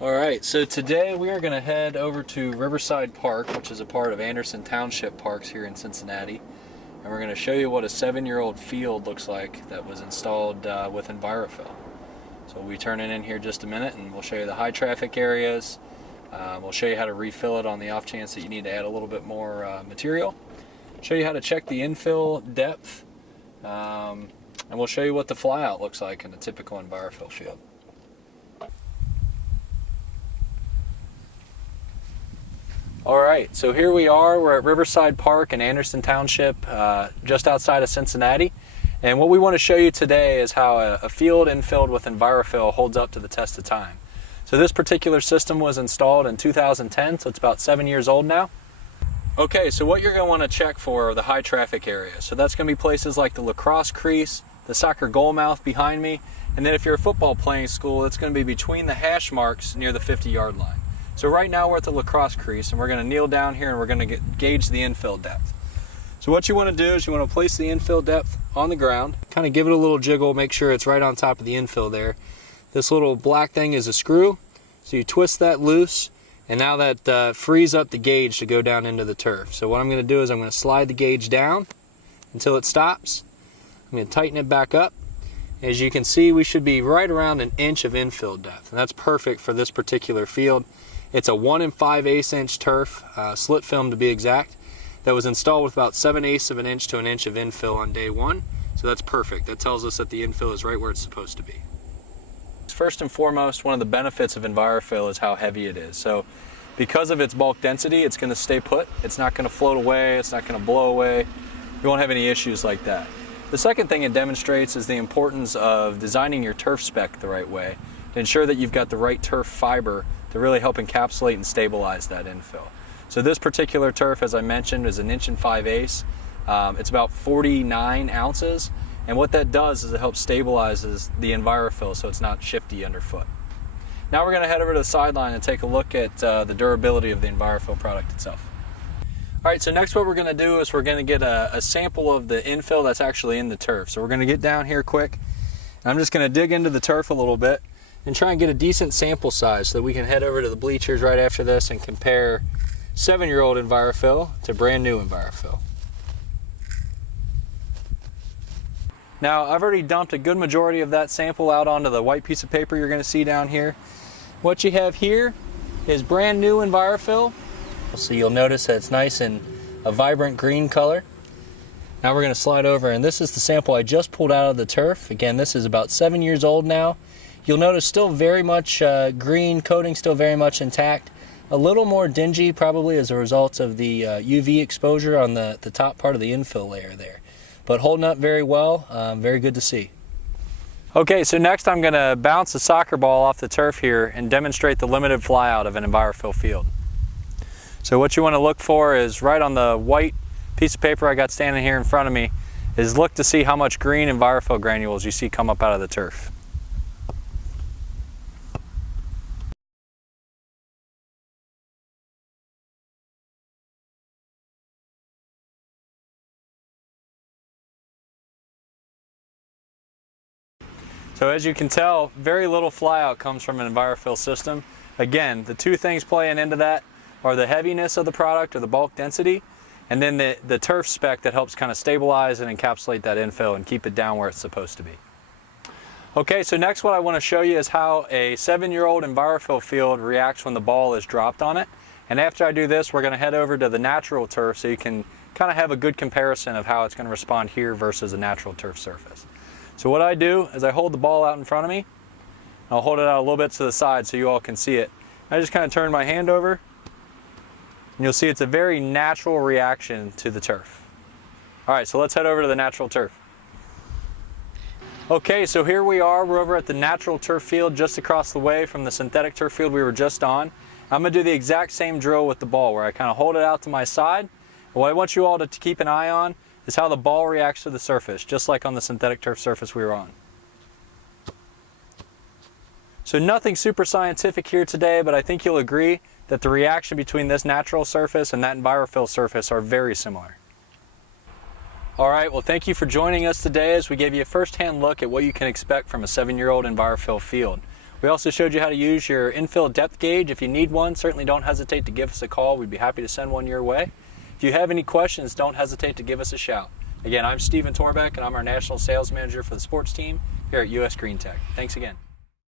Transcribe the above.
Alright, so today we are going to head over to Riverside Park, which is a part of Anderson Township Parks here in Cincinnati. And we're going to show you what a 7-year-old field looks like that was installed with Envirofill. So we'll be turning in here just a minute and we'll show you the high traffic areas. We'll show you how to refill it on the off chance that you need to add a little bit more material. Show you how to check the infill depth. And we'll show you what the flyout looks like in a typical Envirofill field. Alright, so here we are, we're at Riverside Park in Anderson Township, just outside of Cincinnati. And what we want to show you today is how a field infilled with Envirofill holds up to the test of time. So this particular system was installed in 2010, so it's about 7 years old now. Okay, so what you're going to want to check for are the high traffic areas. So that's going to be places like the lacrosse crease, the soccer goal mouth behind me, and then if you're a football playing school, it's going to be between the hash marks near the 50-yard line. So right now we're at the lacrosse crease and we're going to kneel down here and we're going to gauge the infill depth. So what you want to do is you want to place the infill depth on the ground, kind of give it a little jiggle, make sure it's right on top of the infill there. This little black thing is a screw, so you twist that loose and now that frees up the gauge to go down into the turf. So what I'm going to do is I'm going to slide the gauge down until it stops. I'm going to tighten it back up. As you can see, we should be right around an inch of infill depth, and that's perfect for this particular field. It's a 1 5/8 inch turf, slit film to be exact, that was installed with about 7/8 of an inch to an inch of infill on day one. So that's perfect. That tells us that the infill is right where it's supposed to be. First and foremost, one of the benefits of Envirofill is how heavy it is. So because of its bulk density, it's going to stay put. It's not going to float away. It's not going to blow away. You won't have any issues like that. The second thing it demonstrates is the importance of designing your turf spec the right way to ensure that you've got the right turf fiber to really help encapsulate and stabilize that infill. So this particular turf, as I mentioned, is 1 5/8. It's about 49 ounces, and what that does is it helps stabilizes the Envirofill so it's not shifty underfoot. Now we're going to head over to the sideline and take a look at the durability of the Envirofill product itself. Alright, so next what we're going to do is we're going to get a sample of the infill that's actually in the turf. So we're going to get down here quick, and I'm just going to dig into the turf a little bit and try and get a decent sample size so that we can head over to the bleachers right after this and compare 7-year-old Envirofill to brand new Envirofill. Now I've already dumped a good majority of that sample out onto the white piece of paper you're going to see down here. What you have here is brand new Envirofill. So you'll notice that it's nice in a vibrant green color. Now we're going to slide over, and this is the sample I just pulled out of the turf. Again, this is about 7 years old now. You'll notice still very much green coating, still very much intact. A little more dingy probably as a result of the UV exposure on the top part of the infill layer there. But holding up very well, very good to see. Okay, so next I'm going to bounce a soccer ball off the turf here and demonstrate the limited flyout of an Envirofill field. So what you want to look for is right on the white piece of paper I got standing here in front of me, is look to see how much green Envirofill granules you see come up out of the turf. So as you can tell, very little flyout comes from an Envirofill system. Again, the two things playing into that are the heaviness of the product, or the bulk density, and then the turf spec that helps kind of stabilize and encapsulate that infill and keep it down where it's supposed to be. Okay, so next what I want to show you is how a 7-year-old Envirofill field reacts when the ball is dropped on it. And after I do this, we're going to head over to the natural turf so you can kind of have a good comparison of how it's going to respond here versus a natural turf surface. So what I do is I hold the ball out in front of me. I'll hold it out a little bit to the side so you all can see it. I just kind of turn my hand over, and you'll see it's a very natural reaction to the turf. Alright, so let's head over to the natural turf. Okay, so here we are. We're over at the natural turf field just across the way from the synthetic turf field we were just on. I'm going to do the exact same drill with the ball where I kind of hold it out to my side. What I want you all to keep an eye on is how the ball reacts to the surface, just like on the synthetic turf surface we were on. So nothing super scientific here today, but I think you'll agree that the reaction between this natural surface and that Envirofill surface are very similar. All right, well, thank you for joining us today as we gave you a first-hand look at what you can expect from a 7-year-old Envirofill field. We also showed you how to use your infill depth gauge. If you need one, certainly don't hesitate to give us a call. We'd be happy to send one your way. If you have any questions, don't hesitate to give us a shout. Again, I'm Stephen Torbeck, and I'm our National Sales Manager for the sports team here at US Green Tech. Thanks again.